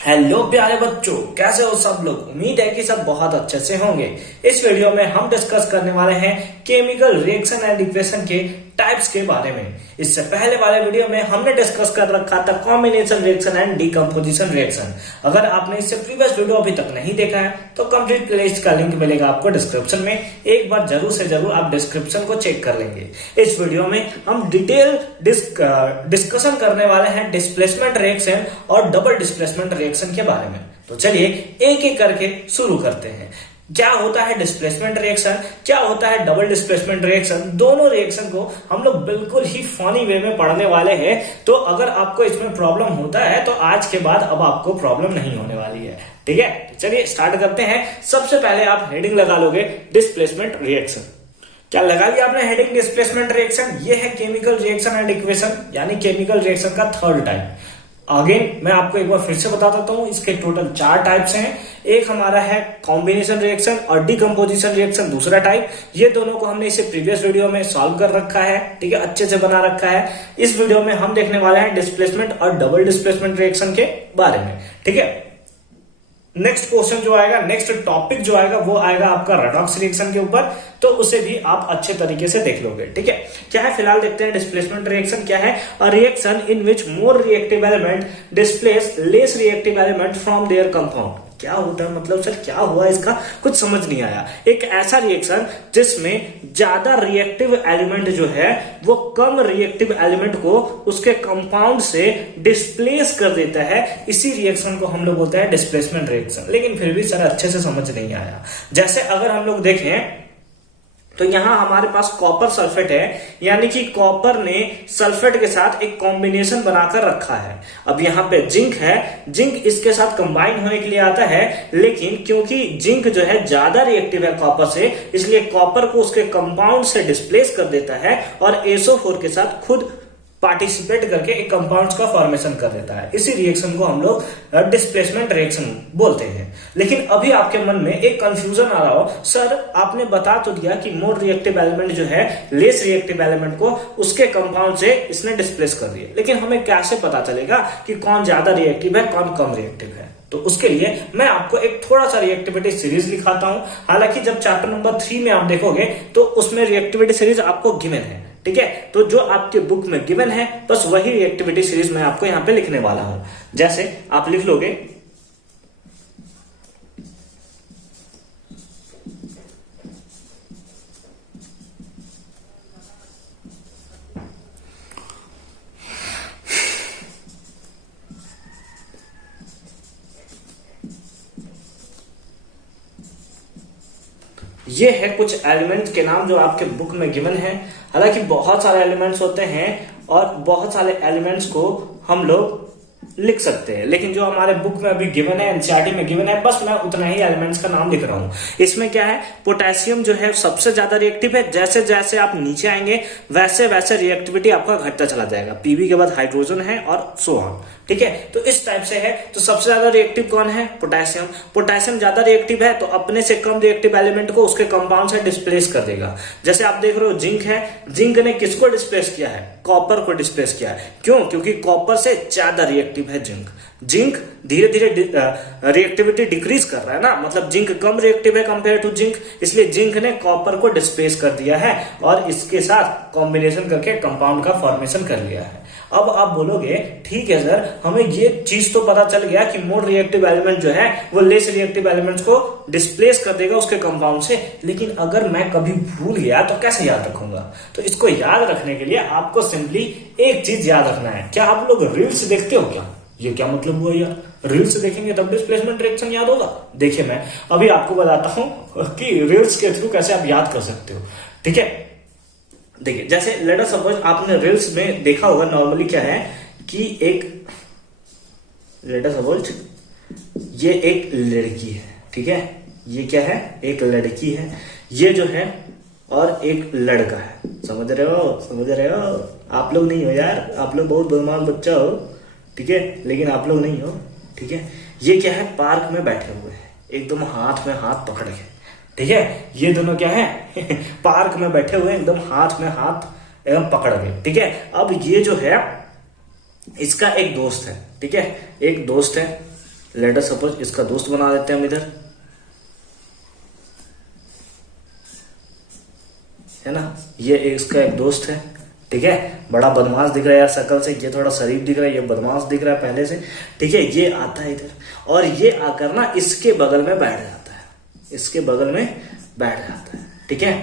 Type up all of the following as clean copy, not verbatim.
Hello प्यारे बच्चों, कैसे हो सब लोग। उम्मीद है कि सब बहुत अच्छे से होंगे। इस वीडियो में हम डिस्कस करने वाले हैं केमिकल रिएक्शन एंड इक्वेशन के टाइप्स के बारे में। इससे पहले वाले वीडियो में हमने डिस्कस कर रखा था combination reaction and decomposition reaction. अगर आपने इससे प्रीवियस वीडियो अभी तक नहीं देखा है तो कंप्लीट प्लेलिस्ट का लिंक मिलेगा आपको डिस्क्रिप्शन में। एक बार जरूर से जरूर आप डिस्क्रिप्शन को चेक कर लेंगे। इस वीडियो में हम डिटेल डिस्कशन करने वाले हैं डिस्प्लेसमेंट रिएक्शन और डबल डिस्प्लेसमेंट रिएक्शन के बारे में। तो चलिए एक एक करके शुरू करते हैं। क्या होता है डिस्प्लेसमेंट रिएक्शन, क्या होता है डबल डिस्प्लेसमेंट रिएक्शन, दोनों रिएक्शन को हम लोग बिल्कुल ही फनी वे में पढ़ने वाले हैं। तो अगर आपको इसमें प्रॉब्लम होता है तो आज के बाद अब आपको प्रॉब्लम नहीं होने वाली है। ठीक है, चलिए स्टार्ट करते हैं। सबसे पहले आप हेडिंग लगा लोगे डिस्प्लेसमेंट रिएक्शन। क्या लगा लिया आपने हेडिंग डिस्प्लेसमेंट रिएक्शन। ये है केमिकल रिएक्शन एंड इक्वेशन, यानी केमिकल रिएक्शन का थर्ड टाइप। अगेन मैं आपको एक बार फिर से बता देता हूं, इसके टोटल 4 टाइप्स हैं। एक हमारा है कॉम्बिनेशन रिएक्शन और डीकंपोजिशन रिएक्शन दूसरा टाइप। ये दोनों को हमने इसे प्रीवियस वीडियो में सॉल्व कर रखा है, ठीक है, अच्छे से बना रखा है। इस वीडियो में हम देखने वाले हैं डिस्प्लेसमेंट और डबल डिस्प्लेसमेंट रिएक्शन के बारे में। ठीक है, नेक्स्ट क्वेश्चन जो आएगा, नेक्स्ट टॉपिक जो आएगा वो आएगा आपका रेडॉक्स रिएक्शन के ऊपर, तो उसे भी आप अच्छे तरीके से देख लोगे। ठीक है, क्या है फिलहाल देखते हैं डिस्प्लेसमेंट रिएक्शन क्या है। A reaction in which more reactive element displace less reactive element from there compound. क्या होता है, मतलब सर क्या हुआ, इसका कुछ समझ नहीं आया। एक ऐसा रिएक्शन जिसमें ज्यादा रिएक्टिव एलिमेंट जो है वो कम रिएक्टिव एलिमेंट को उसके कंपाउंड से डिस्प्लेस कर देता है, इसी रिएक्शन को हम लोग बोलते हैं डिस्प्लेसमेंट रिएक्शन। लेकिन फिर भी सर अच्छे से समझ नहीं आया। जैसे अगर हम लोग देखें तो यहां हमारे पास कॉपर सल्फेट है, यानी कि कॉपर ने सल्फेट के साथ एक कॉम्बिनेशन बनाकर रखा है। अब यहां पे जिंक है, जिंक इसके साथ कंबाइन होने के लिए आता है, लेकिन क्योंकि जिंक जो है ज्यादा रिएक्टिव है कॉपर से, इसलिए कॉपर को उसके कंपाउंड से डिस्प्लेस कर देता है और SO4 के साथ खुद पार्टिसिपेट करके एक कंपाउंड्स का फॉर्मेशन कर देता है। इसी रिएक्शन को हम लोग डिस्प्लेसमेंट रिएक्शन बोलते हैं। लेकिन अभी आपके मन में एक कंफ्यूजन आ रहा हो, सर आपने बता तो दिया कि मोर रिएक्टिव एलिमेंट जो है लेस रिएक्टिव एलिमेंट को उसके कंपाउंड से इसने डिस्प्लेस कर दिया, लेकिन हमें कैसे पता चलेगा कि कौन ज्यादा रिएक्टिव है कौन कम रिएक्टिव है। तो उसके लिए मैं आपको एक थोड़ा सा रिएक्टिविटी सीरीज दिखाता हूं। हालांकि जब चैप्टर नंबर 3 में आप देखोगे तो उसमें रिएक्टिविटी सीरीज आपको गिवन है। ठीक है, तो जो आपके बुक में गिवन है बस वही रिएक्टिविटी सीरीज मैं आपको यहां पे लिखने वाला हूं। जैसे आप लिख लोगे ये है कुछ एलिमेंट्स के नाम जो आपके बुक में गिवन है। हालांकि बहुत सारे एलिमेंट्स होते हैं और बहुत सारे एलिमेंट्स को हम लोग लिख सकते हैं, लेकिन जो हमारे बुक में अभी गिवन है, एनसीईआरटी में गिवन है, बस मैं उतना ही एलिमेंट्स का नाम लिख रहा हूं। इसमें क्या है, पोटेशियम जो है सबसे ज्यादा रिएक्टिव है। जैसे जैसे आप नीचे आएंगे वैसे वैसे रिएक्टिविटी आपका घटता चला जाएगा। पीबी के बाद हाइड्रोजन है और सो ऑन। ठीक है, तो इस टाइप से है। तो सबसे ज्यादा रिएक्टिव कौन है, पोटेशियम। पोटेशियम ज्यादा रिएक्टिव है तो अपने से कम रिएक्टिव एलिमेंट को उसके कंपाउंड से डिस्प्लेस कर देगा। जैसे आप देख रहे हो जिंक है, जिंक ने किसको डिस्प्लेस किया है, कॉपर को डिस्प्लेस किया है। क्यों, क्योंकि कॉपर से ज्यादा रिएक्टिव है जिंक। जिंक धीरे धीरे रिएक्टिविटी डिक्रीज कर रहा है ना, मतलब जिंक कम रिएक्टिव है कंपेयर टू जिंक, इसलिए जिंक ने कॉपर को डिस्प्लेस कर दिया है और इसके साथ कॉम्बिनेशन करके कंपाउंड का फॉर्मेशन कर लिया है। अब आप बोलोगे ठीक है सर, हमें ये चीज तो पता चल गया कि मोर रिएक्टिव एलिमेंट जो है वो लेस रिएक्टिव एलिमेंट्स को डिस्प्लेस कर देगा उसके कंपाउंड से, लेकिन अगर मैं कभी भूल गया तो कैसे याद रखूंगा। तो इसको याद रखने के लिए आपको सिंपली एक चीज याद रखना है। क्या आप लोग रील्स देखते हो क्या? ये क्या मतलब हुआ यार, रील्स देखेंगे तब डिस्प्लेसमेंट रिएक्शन याद होगा? देखिए मैं अभी आपको बताता हूं कि रील्स के थ्रू कैसे आप याद कर सकते हो। ठीक है, देखिए जैसे लेट अस सपोज आपने रील्स में देखा होगा नॉर्मली क्या है कि एक लेट अस सपोज ये एक लड़की है। ठीक है, ये क्या है, एक लड़की है, ये जो है और एक लड़का है। समझ रहे हो, समझ रहे हो? आप लोग नहीं हो यार, आप लोग बहुत बेईमान बच्चा हो। ठीक है, लेकिन आप लोग नहीं हो। ठीक है, ये क्या है, पार्क में बैठे हुए हैं एकदम हाथ में हाथ पकड़ के। ठीक है, ये दोनों क्या है पार्क में बैठे हुए एकदम हाथ में हाथ एकदम पकड़ के। ठीक है, अब ये जो है इसका एक दोस्त है। ठीक है, एक दोस्त है लेट अस सपोज इसका दोस्त बना देते हैं हम इधर, है ना, ये इसका एक दोस्त है, ठीक है, बड़ा बदमाश दिख रहा है यार शक्ल से, ये थोड़ा शरीफ दिख रहा है, ये बदमाश दिख रहा है पहले से, ठीक है। ये आता है इधर और ये आकर ना इसके बगल में बैठ जाता है, इसके बगल में बैठ जाता है, ठीक है।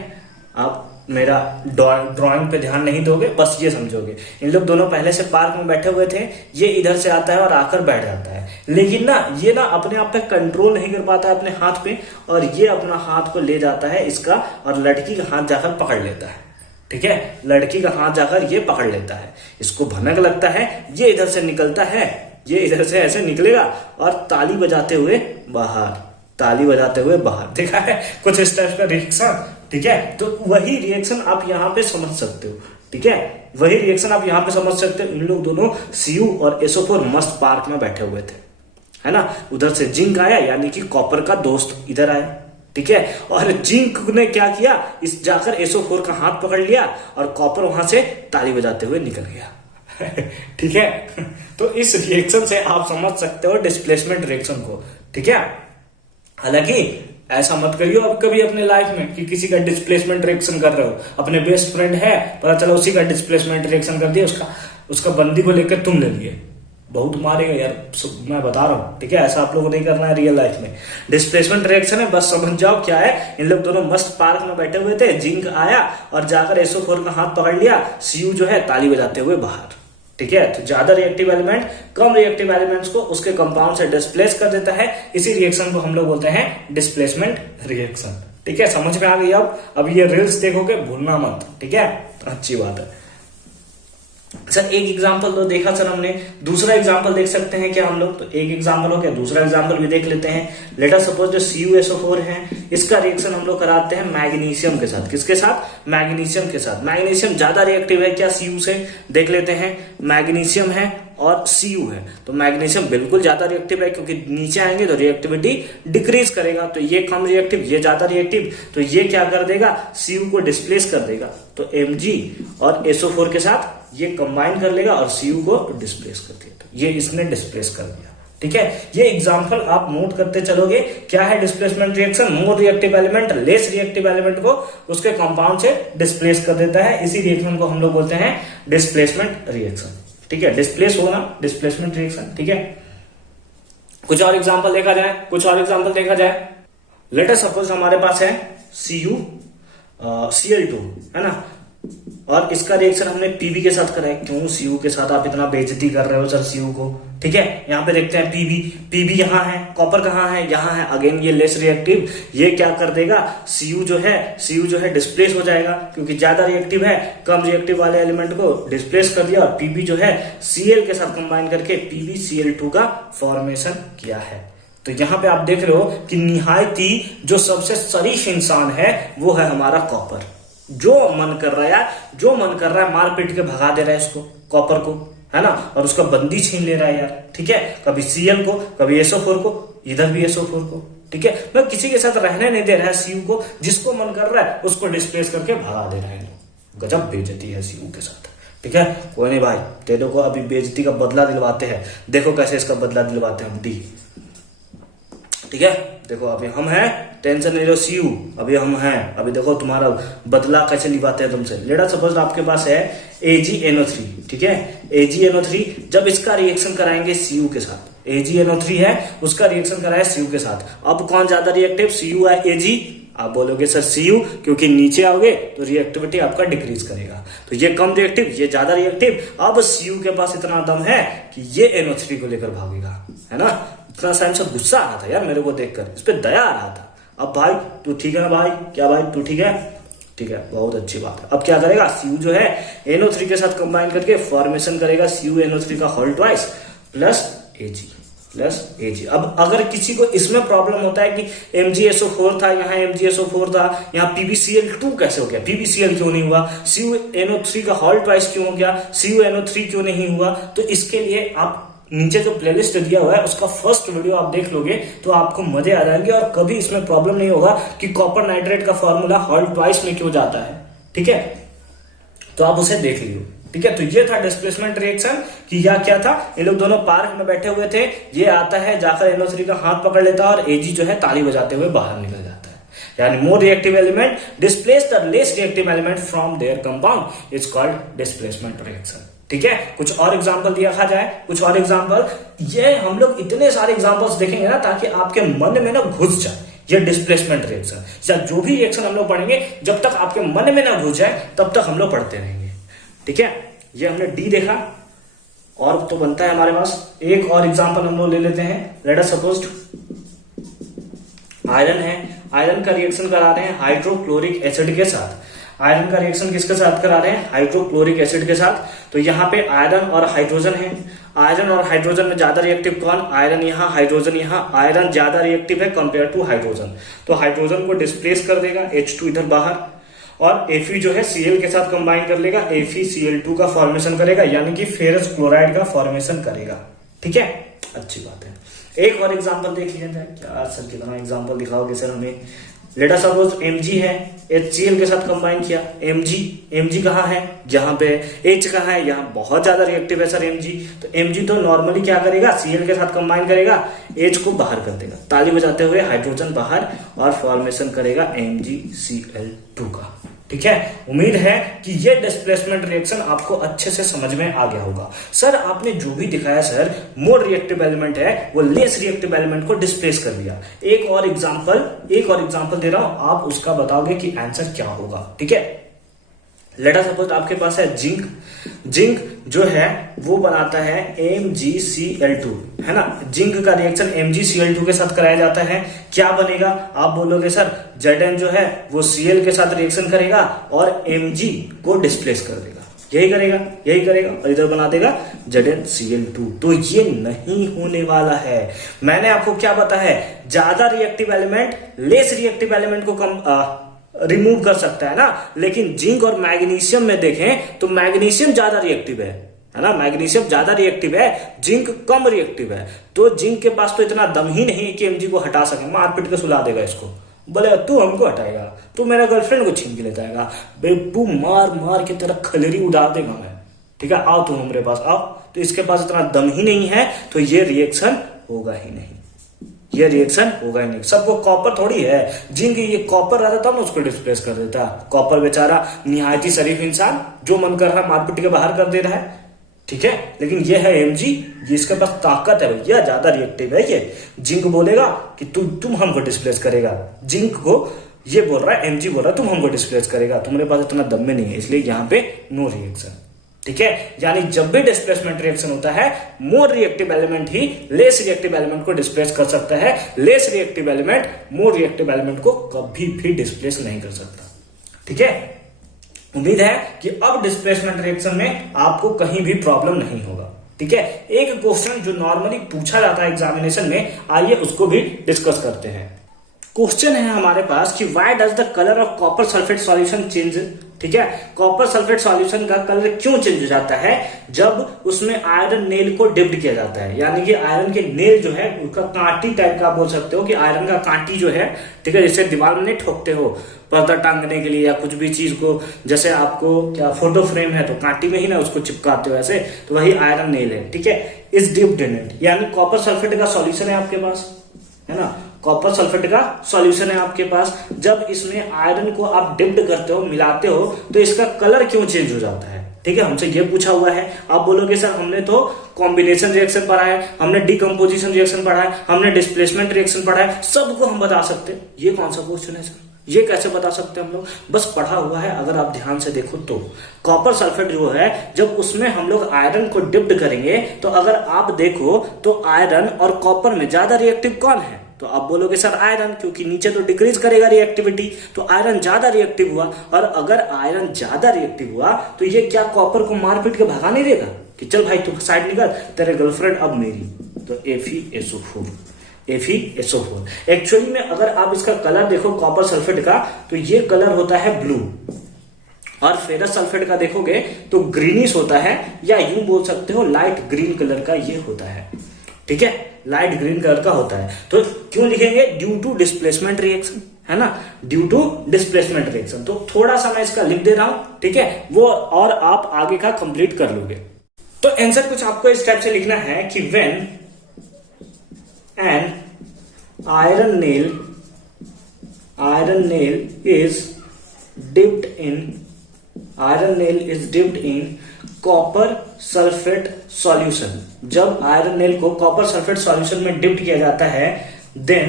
आप मेरा ड्राइंग पे ध्यान नहीं दोगे, बस ये समझोगे, इन लोग दोनों पहले से पार्क में बैठे हुए थे, ये इधर से आता है और आकर बैठ जाता है, लेकिन ना ये ना अपने आप पे कंट्रोल नहीं कर पाता है अपने हाथ पे, और ये अपना हाथ को ले जाता है इसका और लड़की का हाथ जाकर पकड़ लेता है, ठीक है। लड़की का हाथ जाकर ये पकड़ लेता है, इसको भनक लगता है, ये इधर से निकलता है, ये इधर से ऐसे निकलेगा और ताली बजाते हुए बाहर, ताली बजाते हुए बाहर, देखा है कुछ इस टाइप का रिएक्शन, ठीक है। तो वही रिएक्शन आप यहाँ पे समझ सकते हो, ठीक है, वही रिएक्शन आप यहाँ पे समझ सकते हो। इन लोग दोनों सीयू और SO4 मस्त पार्क में बैठे हुए थे, है ना, उधर से जिंक आया, यानी कि कॉपर का दोस्त इधर आया, ठीक है, और जिंक ने क्या किया, इस जाकर SO4 का हाथ पकड़ लिया और कॉपर वहां से ताली बजाते हुए निकल गया ठीक है। तो इस रिएक्शन से आप समझ सकते हो डिस्प्लेसमेंट रिएक्शन को, ठीक है। हालांकि ऐसा मत करियो अब कभी अपने लाइफ में कि किसी का डिस्प्लेसमेंट रिएक्शन कर रहे हो, अपने बेस्ट फ्रेंड है, पता चला उसी का डिस्प्लेसमेंट रिएक्शन कर दिया, उसका बंदी को लेकर तुम ले लिए, बहुत मारेगा यार, मैं बता रहा हूँ, ठीक है। ऐसा आप लोगों को नहीं करना है रियल लाइफ में। डिस्प्लेसमेंट रिएक्शन है, बस समझ जाओ क्या है। इन लोग दोनों मस्त पार्क में बैठे हुए थे, जिंक आया और जाकर SO4 का हाथ पकड़ लिया, सीयू जो है ताली बजाते हुए बाहर, ठीक है। तो ज्यादा रिएक्टिव एलिमेंट कम रिएक्टिव एलिमेंट्स को उसके कंपाउंड से डिस्प्लेस कर देता है, इसी रिएक्शन को हम लोग बोलते हैं डिस्प्लेसमेंट रिएक्शन, ठीक है। समझ में आ गई अब ये रील्स देखोगे भूलना मत, ठीक है, अच्छी बात है। सर एक एग्जांपल तो देखा सर हमने, दूसरा एग्जांपल देख सकते हैं क्या हम लोग, तो एक एग्जांपल हो गया, दूसरा एग्जांपल भी देख लेते हैं। लेट अस सपोज जो CuSO4 है, इसका रिएक्शन हम लोग कराते हैं मैग्नीशियम के साथ, किसके साथ, मैग्नीशियम के साथ। मैग्नीशियम ज्यादा रिएक्टिव है क्या Cu से, देख लेते हैं। मैग्नीशियम है और Cu है, तो मैग्नीशियम बिल्कुल ज्यादा रिएक्टिव है, क्योंकि नीचे आएंगे तो रिएक्टिविटी डिक्रीज करेगा, तो ये कम रिएक्टिव, ये ज्यादा रिएक्टिव, तो ये क्या कर देगा, Cu को डिस्प्लेस कर देगा, तो Mg और SO4 के साथ ये कंबाइन कर लेगा और Cu को डिस्प्लेस कर दिया, तो ये इसने डिस्प्लेस कर दिया, ठीक है। ये एग्जांपल आप नोट करते चलोगे, क्या है displacement reaction, more reactive element less reactive element को उसके कंपाउंड से डिस्प्लेस कर देता है, इसी रिएक्शन को हम लोग बोलते हैं डिस्प्लेसमेंट रिएक्शन, ठीक है। डिस्प्लेस होना डिस्प्लेसमेंट रिएक्शन, ठीक है। कुछ और एग्जांपल देखा जाए, लेट अस सपोज हमारे पास है Cl2, है ना, और इसका रिएक्शन हमने Pb के साथ करा है। क्यों Cu के साथ आप इतना बेइज्जती कर रहे हो सर Cu को, ठीक है। यहाँ पे देखते हैं Pb यहाँ है, कॉपर कहाँ है, यहाँ है, अगेन ये लेस रिएक्टिव, ये क्या कर देगा, Cu जो है डिस्प्लेस हो जाएगा, क्योंकि ज्यादा रिएक्टिव है, कम रिएक्टिव वाले एलिमेंट को डिस्प्लेस कर दिया, और Pb जो है Cl के साथ कंबाइन करके PbCl2 का फॉर्मेशन किया है। तो यहाँ पे आप देख रहे हो कि निहायती जो सबसे शरीफ इंसान है वो है हमारा कॉपर। जो मन कर रहा है मार पीट के भगा दे रहा है इसको, कॉपर को, है ना, और उसका बंदी छीन ले रहा है यार, ठीक है। कभी Cl को, कभी SO4 को, इधर भी SO4 को, ठीक है। मतलब किसी के साथ रहने नहीं दे रहा है Cu को, जिसको मन कर रहा है उसको डिस्प्लेस करके भगा दे रहा है। गजब बेइज्जती है Cu के साथ, ठीक है। कोई नहीं भाई, तेरे को अभी बेइज्जती का बदला दिलवाते हैं, देखो कैसे इसका बदला दिलवाते हैं हम, डी, ठीक है। देखो अभी हम हैं, टेंशन नहीं लो Cu, अभी हम हैं, अभी देखो तुम्हारा बदला कैसे निभाते हैं तुमसे। लेट अस सपोज आपके पास है AgNO3, ठीक है। AgNO3 जब इसका रिएक्शन कराएंगे Cu के साथ, AgNO3 है उसका रिएक्शन कराए Cu के साथ, अब कौन ज्यादा रिएक्टिव, Cu है Ag, आप बोलोगे सर Cu, क्योंकि नीचे आओगे तो रिएक्टिविटी आपका डिक्रीज करेगा, तो ये कम रिएक्टिव, ये ज्यादा रिएक्टिव। अब Cu के पास इतना दम है कि ये NO3 को लेकर भागेगा, है ना। इतना टाइम से गुस्सा आ रहा था यार मेरे को देखकर, इस पे दया आ रहा था। अब भाई तू ठीक है ना भाई, क्या भाई तू ठीक है, ठीक है, बहुत अच्छी बात है। अब क्या करेगा, Cu जो है NO3 के साथ कंबाइन करके फॉर्मेशन करेगा CuNO3 का होल ट्वाइस प्लस Ag। अब अगर किसी को इसमें प्रॉब्लम होता है कि MgSO4 था, यहाँ MgSO4 था, यहाँ PbCl2 कैसे हो गया, PbCl क्यों नहीं हुआ, CuNO3 का होल ट्वाइस क्यों हो गया, CuNO3 क्यों नहीं हुआ, तो इसके लिए आप नीचे जो प्लेलिस्ट दिया हुआ है उसका फर्स्ट वीडियो आप देख लोगे तो आपको मजे आ जाएंगे, और कभी इसमें प्रॉब्लम नहीं होगा कि कॉपर नाइट्रेट का फॉर्मूला होल ट्वाइस में क्यों जाता है, ठीक है। तो आप उसे देख लियो, ठीक ठीक है, तो ये था डिस्प्लेसमेंट रिएक्शन कि या क्या था, ये लोग दोनों पार्क में बैठे हुए थे, ये आता है जाकर NO3 का हाथ पकड़ लेता है और Ag जो है ताली बजाते हुए बाहर निकल जाता है। यानी more reactive element displace the less reactive element from there compound is called displacement reaction. ठीक है, कुछ और एग्जांपल देखा जाए, कुछ और एग्जांपल। ये हम लोग इतने सारे एग्जांपल्स देखेंगे ना ताकि आपके मन में ना घुस जाए ये डिस्प्लेसमेंट रिएक्शन, या जो भी रिएक्शन हम लोग पढ़ेंगे जब तक आपके मन में ना घुस जाए तब तक हम लोग पढ़ते रहेंगे। ठीक है, ये हमने डी देखा, और तो बनता है हमारे पास एक और एग्जांपल हम लोग ले लेते हैं। लेट अस सपोज आयरन है, आयरन का रिएक्शन करा रहे हैं हाइड्रोक्लोरिक एसिड के साथ। आयरन का रिएक्शन किसके साथ करा रहे हैं? हाइड्रोक्लोरिक एसिड के साथ। तो यहाँ पे आयरन और हाइड्रोजन है, आयरन और हाइड्रोजन में ज्यादा रिएक्टिव कौन? आयरन यहाँ, हाइड्रोजन यहाँ। आयरन ज्यादा रिएक्टिव है कंपेयर टू हाइड्रोजन, तो हाइड्रोजन को डिस्प्लेस कर देगा, H2 इधर बाहर, और Fe जो है Cl के साथ कंबाइन कर लेगा, FeCl2 का फॉर्मेशन करेगा, यानी कि फेरस क्लोराइड का फॉर्मेशन करेगा। ठीक है, अच्छी बात है। एक और एग्जांपल देख लिया जाए। क्या सर कितना एग्जांपल दिखाओगे सर हमें? लेट अस सपोज Mg है, HCl के साथ कंबाइन किया, Mg कहाँ है? यहाँ पे H कहाँ है? यहाँ बहुत ज्यादा रिएक्टिव है सर Mg। तो Mg तो नॉर्मली क्या करेगा? Cl के साथ कंबाइन करेगा, H को बाहर कर देगा, ताली बजाते हुए हाइड्रोजन बाहर, और फॉर्मेशन करेगा MgCl2 का। ठीक है, उम्मीद है कि ये डिस्प्लेसमेंट रिएक्शन आपको अच्छे से समझ में आ गया होगा। सर आपने जो भी दिखाया सर, मोर रिएक्टिव एलिमेंट है वो लेस रिएक्टिव एलिमेंट को डिस्प्लेस कर दिया। एक और एग्जांपल दे रहा हूं, आप उसका बताओगे कि आंसर क्या होगा। ठीक है, लेट अस सपोज आपके पास है जिंक जो है वो बनाता है MgCl2, है ना। जिंक का रिएक्शन MgCl2 के साथ कराया जाता है, क्या बनेगा? आप बोलोगे सर Zn जो है वो Cl के साथ रिएक्शन करेगा और Mg को डिस्प्लेस कर देगा, यही करेगा और इधर बना देगा ZnCl2। तो ये नहीं होने वाला है। मैंने आपको क्या बताया है? ज्यादा reactive element less reactive element को रिमूव कर सकता है ना, लेकिन जिंक और मैग्नीशियम में देखें तो मैग्नीशियम ज्यादा रिएक्टिव है ना, मैग्नीशियम ज्यादा रिएक्टिव है, जिंक कम रिएक्टिव है। तो जिंक के पास तो इतना दम ही नहीं कि Mg को हटा सके, मारपीट के सुला देगा इसको, बोलेगा तू हमको हटाएगा, तू मेरा गर्लफ्रेंड को छीन के लेता है, बेबू मार के तेरा खलरी उड़ा देगा मैं। ठीक है, आओ तुम हमारे पास आओ। तो इसके पास इतना दम ही नहीं है, तो ये रिएक्शन होगा ही नहीं, सबको कॉपर थोड़ी है, जिंक ये कॉपर रहता था ना उसको डिस्प्लेस कर देता। कॉपर बेचारा निहायत ही शरीफ इंसान, जो मन कर रहा है मारपीट के बाहर कर दे रहा है। ठीक है, लेकिन ये है Mg, जिसके पास ताकत है भैया, ज्यादा रिएक्टिव है ये। जिंक बोलेगा कि तुम हमको डिस्प्लेस करेगा, जिंक को ये बोल रहा है, Mg बोल रहा है तुम हमको डिस्प्लेस करेगा, तुम्हारे पास इतना दम में नहीं है, इसलिए यहाँ पे नो रिएक्शन। ठीक है, यानी जब भी डिस्प्लेसमेंट रिएक्शन होता है, मोर रिएक्टिव एलिमेंट ही लेस रिएक्टिव एलिमेंट को डिस्प्लेस कर सकता है, less reactive element more reactive element को कभी भी डिस्प्लेस नहीं कर सकता। ठीक है, उम्मीद है कि अब डिस्प्लेसमेंट रिएक्शन में आपको कहीं भी प्रॉब्लम नहीं होगा। ठीक है, एक क्वेश्चन जो नॉर्मली पूछा जाता है एग्जामिनेशन में, आइए उसको भी डिस्कस करते हैं। क्वेश्चन है हमारे पास कि why does the colour of copper sulphate solution change. ठीक है, कॉपर सल्फेट सॉल्यूशन का कलर क्यों चेंज हो जाता है? जब उसमें आयरन नेल को डिप्ड किया जाता है, यानी कि आयरन के नेल जो है उसका कांटी टाइप का, आप बोल सकते हो कि आयरन का कांटी जो है, ठीक है, जैसे दीवार में नहीं ठोकते हो पर्दा टांगने के लिए या कुछ भी चीज को, जैसे आपको क्या फोटो फ्रेम है तो कांटी में ही ना उसको चिपकाते हो ऐसे, तो वही आयरन नेल है। ठीक है, इज डिप्ड इन इट, यानी कॉपर सल्फेट का सॉल्यूशन है आपके पास, है ना, कॉपर सल्फेट का सॉल्यूशन है आपके पास। जब इसमें आयरन को आप डिप्ड करते हो, मिलाते हो, तो इसका कलर क्यों चेंज हो जाता है? ठीक है, हमसे ये पूछा हुआ है। आप बोलोगे सर हमने तो कॉम्बिनेशन रिएक्शन पढ़ा है, हमने डिकम्पोजिशन रिएक्शन पढ़ा है, हमने डिस्प्लेसमेंट रिएक्शन पढ़ा है, सबको हम बता सकते हैं। ये कौन सा क्वेश्चन है सर? ये कैसे बता सकते हैं हम लोग? बस पढ़ा हुआ है, अगर आप ध्यान से देखो तो कॉपर सल्फेट जो है, जब उसमें हम लोग आयरन को डिप्ड करेंगे, तो अगर आप देखो तो आयरन और कॉपर में ज्यादा रिएक्टिव कौन है? तो आप बोलोगे सर आयरन, क्योंकि नीचे तो डिक्रीज करेगा रिएक्टिविटी, तो आयरन ज्यादा रिएक्टिव हुआ। और अगर आयरन ज्यादा रिएक्टिव हुआ तो ये क्या कॉपर को मारपीट के भगा नहीं देगा कि चल भाई तू साइड निकल, तेरे गर्लफ्रेंड अब मेरी? तो FeSO4। एक्चुअली में अगर आप इसका कलर देखो कॉपर सल्फेट का, तो ये कलर होता है ब्लू, और फेरस सल्फेट का देखोगे तो ग्रीनिश होता है, या यूं बोल सकते हो लाइट ग्रीन कलर का ये होता है। ठीक है, लाइट ग्रीन कलर का होता है। तो क्यों लिखेंगे? ड्यू टू डिस्प्लेसमेंट रिएक्शन, है ना, ड्यू टू डिस्प्लेसमेंट रिएक्शन। तो थोड़ा सा मैं इसका लिख दे रहा हूं, ठीक है, वो और आप आगे का कंप्लीट कर लोगे। तो आंसर कुछ आपको इस टाइप से लिखना है कि when an iron nail is dipped in copper sulphate solution. जब आयरन नेल को कॉपर सल्फेट सॉल्यूशन में डिप्ट किया जाता है, then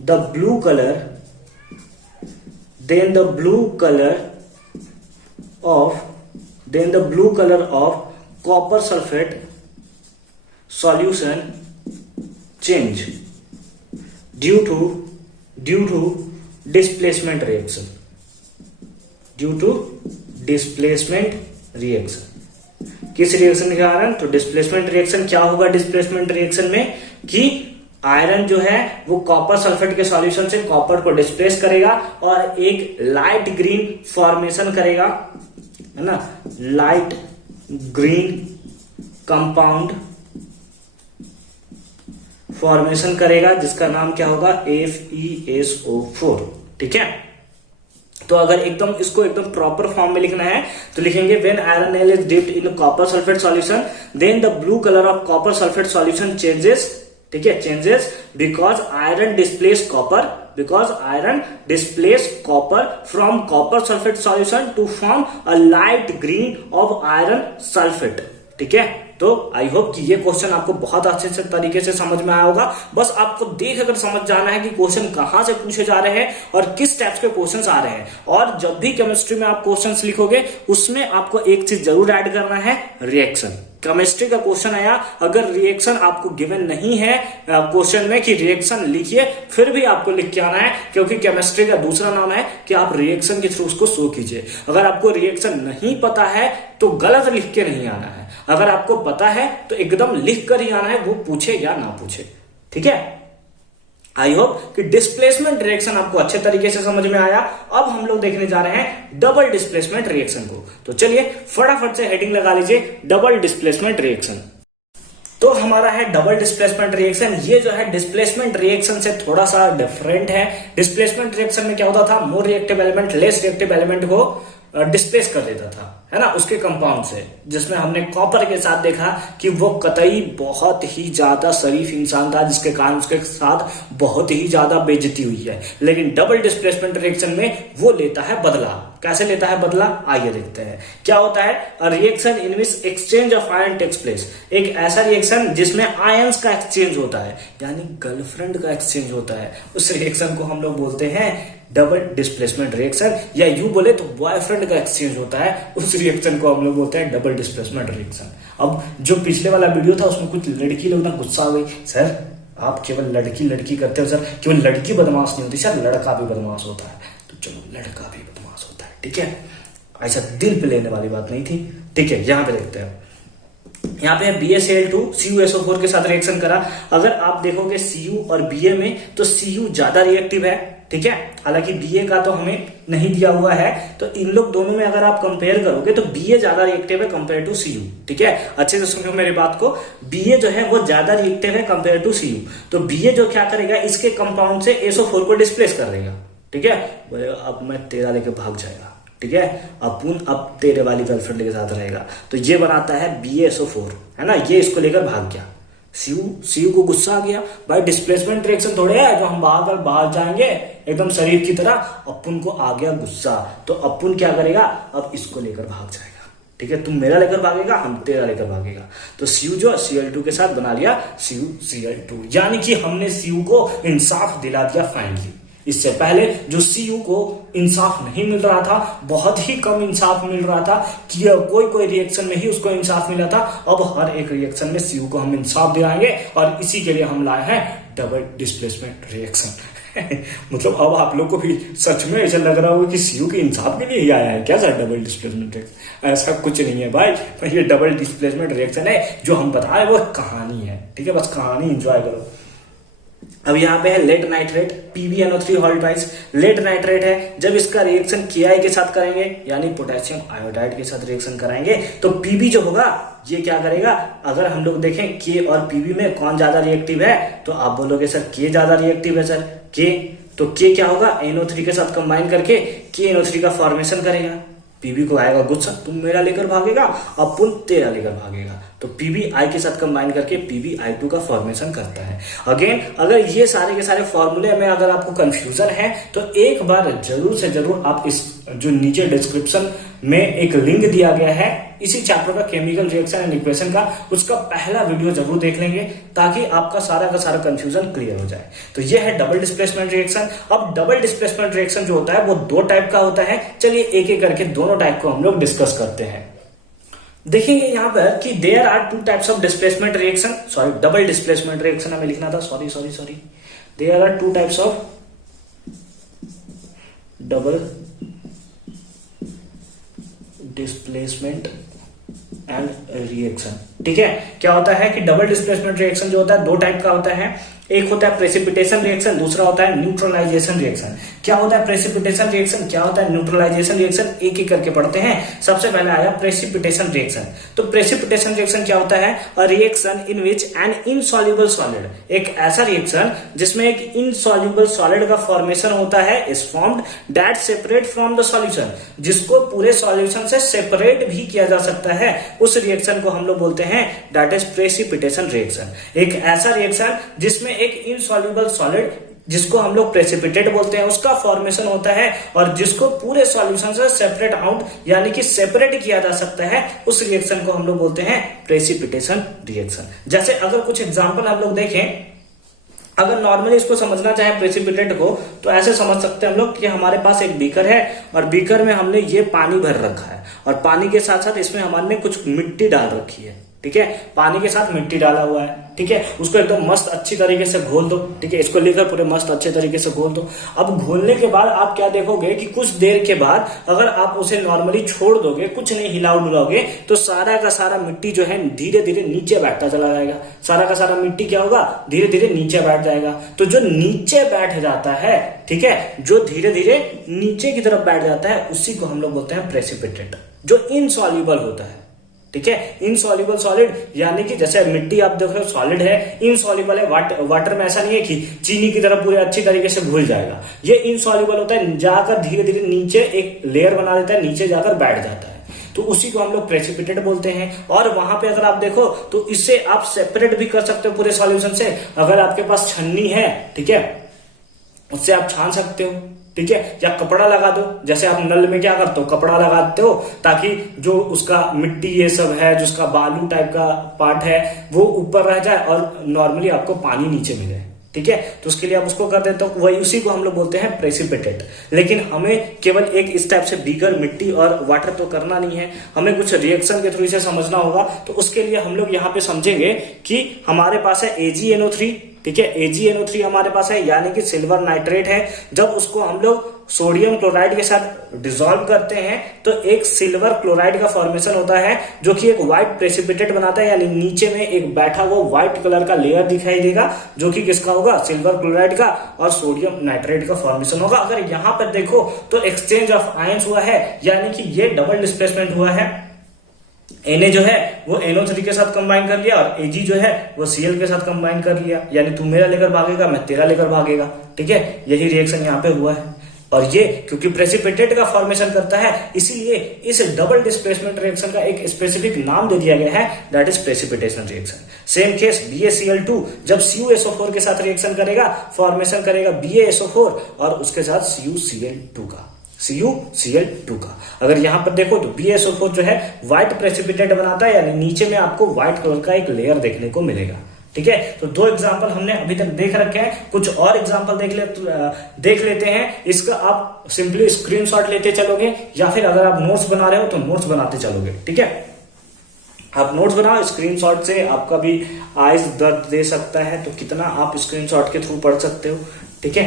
the blue color of copper sulfate solution change due to displacement reaction, किस रिएक्शन के कारण? तो डिस्प्लेसमेंट रिएक्शन। क्या होगा डिस्प्लेसमेंट रिएक्शन में? कि आयरन जो है वो कॉपर सल्फेट के सॉल्यूशन से कॉपर को डिस्प्लेस करेगा और एक लाइट ग्रीन फॉर्मेशन करेगा, है ना, लाइट ग्रीन कंपाउंड फॉर्मेशन करेगा, जिसका नाम क्या होगा? FeSO4, ठीक है। तो अगर एकदम इसको एकदम प्रॉपर फॉर्म में लिखना है तो लिखेंगे when iron nail is dipped in copper sulphate solution then the blue colour of copper sulphate solution changes, ठीक है, changes because iron displace copper from copper sulphate solution to form a light green of iron sulphate, ठीक है। तो आई hope कि ये question आपको बहुत अच्छे से तरीके से समझ में आया होगा। बस आपको देख अगर समझ जाना है कि क्वेश्चन कहां से पूछे जा रहे हैं और किस टाइप्स के क्वेश्चंस आ रहे हैं। और जब भी केमिस्ट्री में आप क्वेश्चंस लिखोगे उसमें आपको एक चीज जरूर ऐड करना है, रिएक्शन। केमिस्ट्री का क्वेश्चन आया, अगर रिएक्शन आपको गिवन नहीं है क्वेश्चन में कि रिएक्शन लिखिए, फिर भी आपको लिख के आना है, क्योंकि केमिस्ट्री का दूसरा नाम है कि आप रिएक्शन के थ्रू उसको शो कीजिए। अगर आपको रिएक्शन नहीं पता है तो गलत लिख के नहीं आना है, अगर आपको पता है तो एकदम लिख कर ही आना है, वो पूछे या ना पूछे, ठीक है। आई होप कि डिस्प्लेसमेंट रिएक्शन आपको अच्छे तरीके से समझ में आया। अब हम लोग देखने जा रहे हैं डबल डिस्प्लेसमेंट रिएक्शन को। तो चलिए फटाफट से हेडिंग लगा लीजिए, डबल डिस्प्लेसमेंट रिएक्शन। तो हमारा है डबल डिस्प्लेसमेंट रिएक्शन। ये जो है डिस्प्लेसमेंट रिएक्शन से थोड़ा सा डिफरेंट है। डिस्प्लेसमेंट रिएक्शन में क्या होता था? More reactive element less reactive element को डिस्प्लेस कर देता था, है ना, उसके कंपाउंड से, जिसमें हमने कॉपर के साथ देखा कि वो कतई बहुत ही ज्यादा शरीफ इंसान था, जिसके कारण उसके साथ बहुत ही ज्यादा बेइज्जती हुई है। लेकिन डबल डिस्प्लेसमेंट रिएक्शन में वो लेता है बदला। कैसे लेता है बदला? आइए देखते हैं क्या होता है। A reaction in which exchange of ion takes place, एक ऐसा रिएक्शन जिसमें आयंस का एक्सचेंज होता है, यानी गर्लफ्रेंड का एक्सचेंज होता है, उस रिएक्शन को हम लोग बोलते हैं डबल डिस्प्लेसमेंट रिएक्शन। या यू बोले तो बॉयफ्रेंड का एक्सचेंज होता है, उस रिएक्शन को हम लोग बोलते हैं डबल डिस्प्लेसमेंट रिएक्शन। अब जो पिछले वाला वीडियो था उसमें कुछ लड़की लोग ना गुस्सा हो गई, सर आप केवल लड़की लड़की करते हो सर, केवल लड़की बदमाश नहीं होती सर, लड़का भी बदमाश होता है। तो चलो लड़का भी बदमाश होता है, ठीक है, ऐसा दिल पे लेने वाली बात नहीं थी, ठीक है। यहां पे देखते हैं, यहाँ पे BaCl2 CuSO4 के साथ रिएक्शन करा। अगर आप देखोगे Cu और Ba में, तो Cu ज्यादा रिएक्टिव है, ठीक है, हालांकि Ba का तो हमें नहीं दिया हुआ है। तो इन लोग दोनों में अगर आप कंपेयर करोगे तो Ba ज्यादा रिएक्टिव है कंपेयर टू Cu, ठीक है। अच्छे से सुनो मेरी बात को, Ba जो है वो ज्यादा रिएक्टिव है कंपेयर टू Cu। तो Ba जो क्या करेगा, इसके कंपाउंड से SO4 को डिस्प्लेस कर देगा, ठीक है। अब मैं तेरा लेके भाग जाएगा, ठीक है, अपुन अब तेरे वाली गर्लफ्रेंड के साथ रहेगा, तो ये बनाता है BaSO4, है ना, ये इसको लेकर भाग गया। Cu को गुस्सा आ गया, भाई डिस्प्लेसमेंट रिएक्शन थोड़े है जो हम बाहर जाएंगे एकदम शरीर की तरह। अपुन को आ गया गुस्सा, तो अपुन क्या करेगा, अब इसको लेकर भाग जाएगा, ठीक है, तुम मेरा लेकर भागेगा, हम तेरा लेकर भागेगा। तो Cu जो Cl2 के साथ बना लिया CuCl2, यानी कि हमने Cu को इंसाफ दिला दिया फाइनली। इससे पहले जो Cu को इंसाफ नहीं मिल रहा था, बहुत ही कम इंसाफ मिल रहा था, कि कोई रिएक्शन में ही उसको इंसाफ मिला था, अब हर एक रिएक्शन में Cu को हम इंसाफ दिलाएंगे, और इसी के लिए हम लाए हैं डबल डिस्प्लेसमेंट रिएक्शन। मतलब अब आप लोग को भी सच में ऐसा लग रहा होगा कि Cu के इंसाफ के लिए ही आया है क्या सर डबल डिस्प्लेसमेंट रिएक्शन? ऐसा कुछ नहीं है भाई, ये डबल डिस्प्लेसमेंट रिएक्शन है, जो हम बताए वो कहानी है, ठीक है, बस कहानी एंजॉय करो। अब यहाँ पे है lead nitrate PbNO3 whole twice. Lead nitrate है, जब इसका रिएक्शन Ki के साथ करेंगे यानी पोटेशियम आयोडाइड के साथ रिएक्शन कराएंगे तो Pb जो होगा ये क्या करेगा, अगर हम लोग देखें K और Pb में कौन ज्यादा रिएक्टिव है तो आप बोलोगे सर K ज्यादा रिएक्टिव है सर। K तो K क्या होगा, NO3 के साथ कंबाइन करके KNO3 का फॉर्मेशन करेगा। Pb को आएगा गुस्सा, तुम मेरा लेकर भागेगा, अपुन तेरा लेकर भागेगा, तो Pb I के साथ कंबाइन करके PbI2 का फॉर्मेशन करता है। अगेन अगर ये सारे के सारे फॉर्मूले में अगर आपको कंफ्यूजन है तो एक बार जरूर से जरूर आप इस जो नीचे डिस्क्रिप्शन में एक लिंक दिया गया है इसी चैप्टर का केमिकल रिएक्शन एंड इक्वेशन का, उसका पहला वीडियो जरूर देख लेंगे ताकि आपका सारा का सारा कंफ्यूजन क्लियर हो जाए। तो ये है डबल डिस्प्लेसमेंट रिएक्शन। अब डबल डिस्प्लेसमेंट रिएक्शन जो होता है वो दो टाइप का होता है। चलिए एक एक करके दोनों टाइप को हम लोग डिस्कस करते हैं। देखेंगे यहाँ पर कि there are two types of displacement reaction, sorry double displacement reaction हमें लिखना था, sorry there are two types of double displacement and reaction. ठीक है, क्या होता है कि डबल डिस्प्लेसमेंट रिएक्शन जो होता है दो टाइप का होता है। एक होता है प्रेसिपिटेशन रिएक्शन, दूसरा होता है न्यूट्रलाइजेशन रिएक्शन। क्या होता है प्रेसिपिटेशन रिएक्शन, क्या होता है न्यूट्रलाइजेशन रिएक्शन, एक एक करके पढ़ते हैं। सबसे पहले आया प्रेसिपिटेशन रिएक्शन। तो प्रेसिपिटेशन रिएक्शन क्या होता है, a reaction in which N insoluble solid, एक ऐसा रिएक्शन जिसमें एक इनसॉल्युबल सॉलिड का फॉर्मेशन होता है, is formed that separate from the solution, जिसको पूरे सॉल्यूशन से सेपरेट भी किया जा सकता है, उस रिएक्शन को हम लोग बोलते हैं दैट इज प्रेसिपिटेशन रिएक्शन। एक ऐसा रिएक्शन जिसमें एक इनसॉल्युबल सॉलिड जिसको हम लोग प्रेसिपिटेट बोलते हैं उसका फॉर्मेशन होता है और जिसको पूरे सॉल्यूशन से सेपरेट आउट यानी कि सेपरेट किया जा सकता है, उस रिएक्शन को हम लोग बोलते हैं प्रेसिपिटेशन रिएक्शन। जैसे अगर कुछ एग्जांपल हम लोग देखें, अगर नॉर्मली इसको समझना चाहे प्रेसिपिटेट को तो ऐसे समझ सकते हैं हम लोग कि हमारे पास एक बीकर है और बीकर में हमने ये पानी भर रखा है और पानी के साथ साथ इसमें हमने कुछ मिट्टी डाल रखी है। ठीक है, पानी के साथ मिट्टी डाला हुआ है। ठीक है, उसको एकदम मस्त अच्छी तरीके से घोल दो। ठीक है, इसको लेकर पूरे मस्त अच्छे तरीके से घोल दो। अब घोलने के बाद आप क्या देखोगे कि कुछ देर के बाद अगर आप उसे नॉर्मली छोड़ दोगे, कुछ नहीं हिलाओ डुलाओगे, तो सारा का सारा मिट्टी जो है धीरे धीरे नीचे बैठता चला जाएगा। सारा का सारा मिट्टी क्या होगा, धीरे धीरे नीचे बैठ जाएगा। तो जो नीचे बैठ जाता है, ठीक है, जो धीरे धीरे नीचे की तरफ बैठ जाता है, उसी को हम लोग बोलते हैं प्रेसिपिटेट, जो इनसॉल्युबल होता है। ठीक है, इनसॉल्युबल सॉलिड यानी कि जैसे मिट्टी आप देख रहे हो सॉलिड है, इनसॉल्युबल है। वाटर में ऐसा नहीं है कि चीनी की तरफ पूरे अच्छी तरीके से घुल जाएगा। ये इनसॉल्युबल होता है, जाकर धीरे धीरे नीचे एक लेयर बना देता है, नीचे जाकर बैठ जाता है, तो उसी को हम लोग प्रेसिपिटेट बोलते हैं। और वहां पे अगर आप देखो तो इससे आप सेपरेट भी कर सकते हो पूरे सॉल्यूशन से। अगर आपके पास छन्नी है, ठीक है, उससे आप छान सकते हो। ठीक है, या कपड़ा लगा दो, जैसे आप नल में क्या करते हो, कपड़ा लगाते हो ताकि जो उसका मिट्टी ये सब है, जो उसका बालू टाइप का पार्ट है वो ऊपर रह जाए और नॉर्मली आपको पानी नीचे मिले। ठीक है, तो उसके लिए आप उसको कर देते हो, वही उसी को हम लोग बोलते हैं प्रेसिपिटेट। लेकिन हमें केवल एक इस टाइप से बीकर मिट्टी और वाटर तो करना नहीं है, हमें कुछ रिएक्शन के थ्रू इसे समझना होगा। तो उसके लिए हम लोग यहाँ पे समझेंगे कि हमारे पास है AgNO3। ठीक है, AgNO3 हमारे पास है यानी कि सिल्वर नाइट्रेट है। जब उसको हम लोग सोडियम क्लोराइड के साथ डिसॉल्व करते हैं तो एक सिल्वर क्लोराइड का फॉर्मेशन होता है जो कि एक व्हाइट प्रेसिपिटेट बनाता है, यानी नीचे में एक बैठा हुआ व्हाइट कलर का लेयर दिखाई देगा जो कि किसका होगा, सिल्वर क्लोराइड का, और सोडियम नाइट्रेट का फॉर्मेशन होगा। अगर यहां पर देखो तो एक्सचेंज ऑफ आयंस हुआ है, यानी कि ये डबल डिस्प्लेसमेंट हुआ है। Na जो है वो NO3 के साथ कंबाइन कर लिया और Ag जो है वो Cl के साथ कंबाइन कर लिया, यानी तू मेरा लेकर भागेगा, मैं तेरा लेकर भागेगा। ठीक है, यही रिएक्शन यहाँ पे हुआ है। और ये क्योंकि प्रेसिपिटेट का फॉर्मेशन करता है, इसीलिए इस डबल डिस्प्लेसमेंट रिएक्शन का एक स्पेसिफिक नाम दे दिया गया है, that is precipitation reaction. Same case BaCl2 जब CuSO4 के साथ रिएक्शन करेगा, फॉर्मेशन करेगा BaSO4 और उसके साथ CuCl2 का, CuCl2 का। अगर यहां पर देखो तो BaSO4 जो है व्हाइट प्रेसिपिटेट बनाता है, यानी नीचे में आपको व्हाइट कलर का एक लेयर देखने को मिलेगा। ठीक है, तो दो एग्जांपल हमने अभी तक देख रखे हैं, कुछ और एग्जांपल देख लेते हैं। इसका आप सिंपली स्क्रीनशॉट लेते चलोगे या फिर अगर आप नोट्स बना रहे हो तो नोट्स बनाते चलोगे। ठीक है, आप नोट्स बनाओ, स्क्रीनशॉट से आपका भी आइज दर्द दे सकता है, तो कितना आप स्क्रीनशॉट के थ्रू पढ़ सकते हो। ठीक है।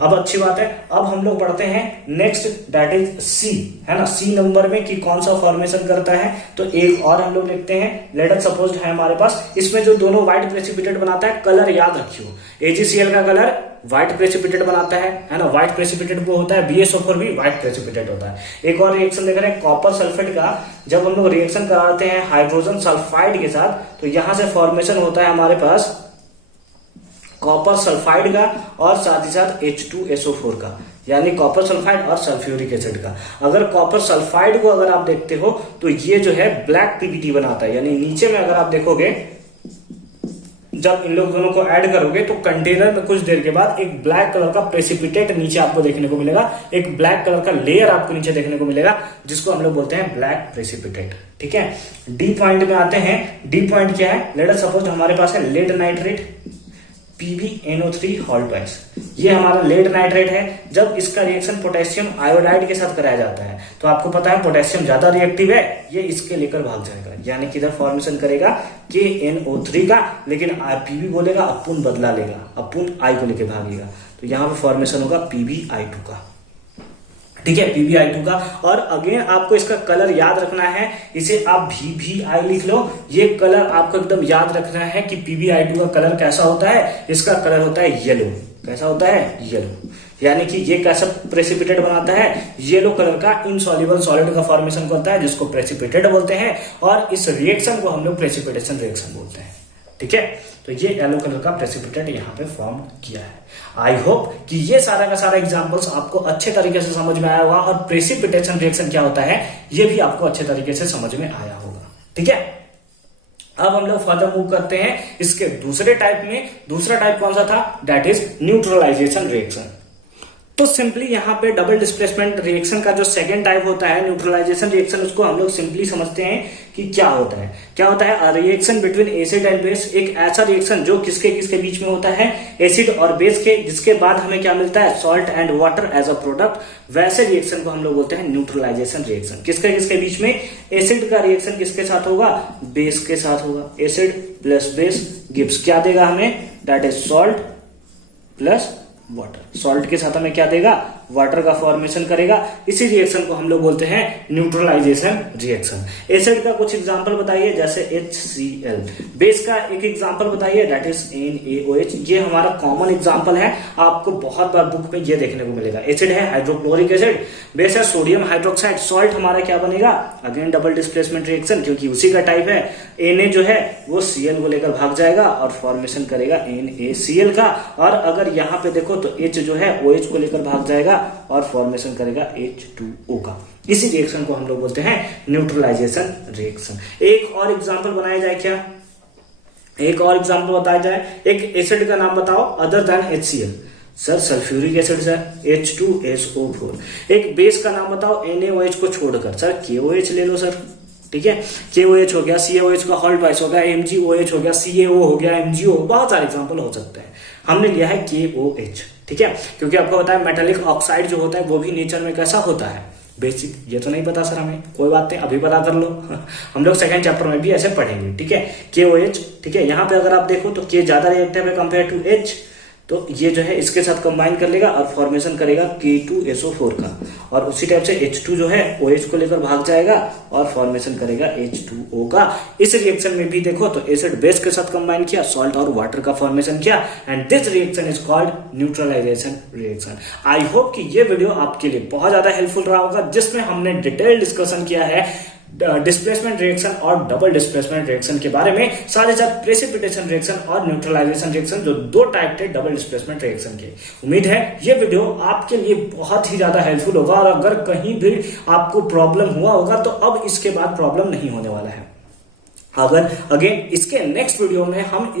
अब अच्छी बात है, अब हम लोग बढ़ते हैं नेक्स्ट, दैट इज सी, है ना। सी नंबर में कि कौन सा फॉर्मेशन करता है, तो एक और हम लोग लिखते हैं। लेट अस सपोज है हमारे पास, इसमें जो दोनों व्हाइट प्रेसिपिटेट बनाता है, कलर याद रखियो, AgCl का कलर व्हाइट प्रेसिपिटेट बनाता है ना। व्हाइट प्रेसिपिटेट वो होता है, BaSO4 भी व्हाइट प्रेसिपिटेट होता है। एक और रिएक्शन देख रहे हैं कॉपर सल्फेट का, जब हम लोग रिएक्शन कराते हैं हाइड्रोजन सल्फाइड के साथ, तो यहां से फॉर्मेशन होता है हमारे पास कॉपर सल्फाइड का और साथ ही साथ H2SO4 का, यानी कॉपर सल्फाइड और सल्फ्यूरिक एसिड का। अगर कॉपर सल्फाइड को अगर आप देखते हो तो ये जो है ब्लैक PBT बनाता है, यानी नीचे में अगर आप देखोगे जब इन लोग दोनों को ऐड करोगे तो कंटेनर में कुछ देर के बाद एक ब्लैक कलर का प्रेसिपिटेट नीचे आपको देखने को मिलेगा, एक ब्लैक कलर का लेयर आपको नीचे देखने को मिलेगा, जिसको हम लोग बोलते हैं ब्लैक प्रेसिपिटेट। ठीक है, डी पॉइंट में आते हैं। डी पॉइंट क्या है, लेट अस सपोज हमारे पास है लेड नाइट्रेट PbNO3 हॉल्टवाइस, ये हमारा लेड नाइट्रेट है। जब इसका रिएक्शन पोटेशियम आयोडाइड के साथ कराया जाता है तो आपको पता है पोटेशियम ज्यादा रिएक्टिव है, ये इसके लेकर भाग जाएगा, यानी कि इधर फॉर्मेशन करेगा KNO3 का, लेकिन Pb बोलेगा अपुन बदला लेगा, अपुन I को लेकर भागेगा, तो यहां पे फॉर्मेशन होगा PbI2 का। ठीक है, PbI2 का। और अगेन आपको इसका कलर याद रखना है, इसे आप VBI लिख लो। ये कलर आपको एकदम याद रखना है कि PbI2 का कलर कैसा होता है, इसका कलर होता है येलो। कैसा होता है, येलो, यानी कि ये कैसा प्रेसिपिटेट बनाता है, येलो कलर का इनसॉल्युबल सॉलिड का फॉर्मेशन करता है, जिसको प्रेसिपिटेट बोलते हैं, और इस रिएक्शन को हम लोग प्रेसिपिटेशन रिएक्शन बोलते हैं। ठीक है, तो ये येलो कलर का प्रेसिपिटेट यहाँ पे फॉर्म किया है। आई होप कि ये सारा का सारा एग्जांपल्स आपको अच्छे तरीके से समझ में आया होगा, और प्रेसिपिटेशन रिएक्शन क्या होता है ये भी आपको अच्छे तरीके से समझ में आया होगा। ठीक है, अब हम लोग फर्दर मूव करते हैं इसके दूसरे टाइप में। दूसरा टाइप कौन सा था, दैट इज न्यूट्रलाइजेशन रिएक्शन। तो सिंपली यहाँ पे डबल डिस्प्लेसमेंट रिएक्शन का जो सेकंड टाइप होता है न्यूट्रलाइजेशन रिएक्शन, उसको हम लोग सिंपली समझते हैं कि क्या होता है। क्या होता है, reaction between acid and base, एक ऐसा रिएक्शन जो किसके किसके बीच में होता है, एसिड और बेस के, जिसके बाद हमें क्या मिलता है, salt and water as a product. वैसे रिएक्शन को हम लोग बोलते हैं न्यूट्रलाइजेशन रिएक्शन। किसके किसके बीच में, एसिड का रिएक्शन किसके साथ होगा, बेस के साथ होगा। एसिड प्लस बेस गिव्स क्या देगा हमें, that is salt plus water. Salt के साथ हमें क्या देगा, वाटर का फॉर्मेशन करेगा। इसी रिएक्शन को हम लोग बोलते हैं न्यूट्रलाइजेशन रिएक्शन। एसिड का कुछ एग्जांपल बताइए, जैसे HCl। बेस का एक एग्जांपल बताइए, दैट इज NaOH। ये हमारा कॉमन एग्जांपल है, आपको बहुत बार बुक में ये देखने को मिलेगा। एसिड है हाइड्रोक्लोरिक एसिड, बेस है सोडियम हाइड्रोक्साइड, सॉल्ट हमारा क्या बनेगा, अगेन डबल डिस्प्लेसमेंट रिएक्शन, क्योंकि उसी का टाइप है। Na जो है वो Cl को लेकर भाग जाएगा और फॉर्मेशन करेगा NaCl का। और अगर यहाँ पे देखो तो H जो है OH को लेकर भाग जाएगा और फॉर्मेशन करेगा H2O का। इसी रिएक्शन को हम लोग बोलते हैं न्यूट्रलाइजेशन रिएक्शन। एक और एग्जांपल बनाया जाए क्या, एक और एग्जांपल बताया जाए। एक एसिड का नाम बताओ other than HCl। Sir sulphuric acid sir, H2SO4। एक बेस का नाम बताओ NaOH को छोड़कर, सर KOH ले लो सर। ठीक है, KOH हो गया, CaOH का हॉल्टवाइस हो गया, MgOH हो गया, CaO हो गया, MgO, बहुत सारे एग्जांपल हो सकते हैं। हमने लिया है KOH। ठीक है, क्योंकि आपको पता है मेटालिक ऑक्साइड जो होता है वो भी नेचर में कैसा होता है, बेसिक। ये तो नहीं पता सर हमें, कोई बात नहीं, अभी पता कर लो। हम लोग सेकंड चैप्टर में भी ऐसे पढ़ेंगे। ठीक है, KOH। ठीक है, यहाँ पे अगर आप देखो तो K ज्यादा रिएक्टिव है कंपेयर टू H, तो ये जो है इसके साथ कंबाइन कर लेगा और फॉर्मेशन करेगा K2SO4 का। और उसी टाइप से H2 जो है OH को लेकर भाग जाएगा और फॉर्मेशन करेगा H2O का। इस रिएक्शन में भी देखो तो एसिड बेस के साथ कंबाइन किया, सॉल्ट और वाटर का फॉर्मेशन किया, and this reaction is called neutralisation reaction. I hope कि ये वीडियो आपके लिए बहुत ज्यादा हेल्पफुल रहा होगा, जिसमें हमने डिटेल डिस्कशन किया है डिस्प्लेसमेंट रिएक्शन और डबल डिस्प्लेसमेंट रिएक्शन के बारे में, साथ ही साथ प्रेसिपिटेशन रिएक्शन और न्यूट्रलाइजेशन रिएक्शन, जो दो टाइप थे डबल डिस्प्लेसमेंट रिएक्शन के। उम्मीद है ये वीडियो आपके लिए बहुत ही ज्यादा हेल्पफुल होगा, और अगर कहीं भी आपको प्रॉब्लम हुआ होगा तो अब इसके बाद प्रॉब्लम नहीं होने वाला है। अगर अगेन इसके नेक्स्ट वीडियो में हम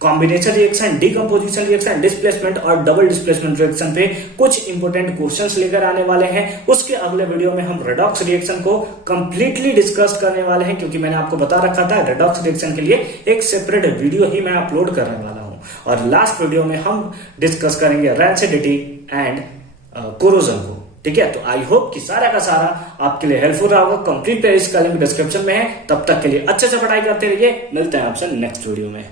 combination reaction, decomposition reaction, displacement और डबल डिस्प्लेसमेंट रिएक्शन पे कुछ इंपोर्टेंट क्वेश्चंस लेकर आने वाले हैं। उसके अगले वीडियो में हम रेडॉक्स रिएक्शन को कंप्लीटली डिस्कस करने वाले हैं, क्योंकि मैंने आपको बता रखा था रेडॉक्स रिएक्शन के लिए एक सेपरेट वीडियो ही मैं अपलोड करने वाला हूं। और लास्ट वीडियो में हम डिस्कस करेंगे रैंसिडिटी एंड कोरोजन को। ठीक है, तो आई होप कि सारा का सारा आपके लिए हेल्पफुल रहा होगा। कंप्लीट प्लेलिस्ट का लिंक डिस्क्रिप्शन में है। तब तक के लिए अच्छे से पढ़ाई करते रहिए, मिलते हैं आपसे नेक्स्ट वीडियो में।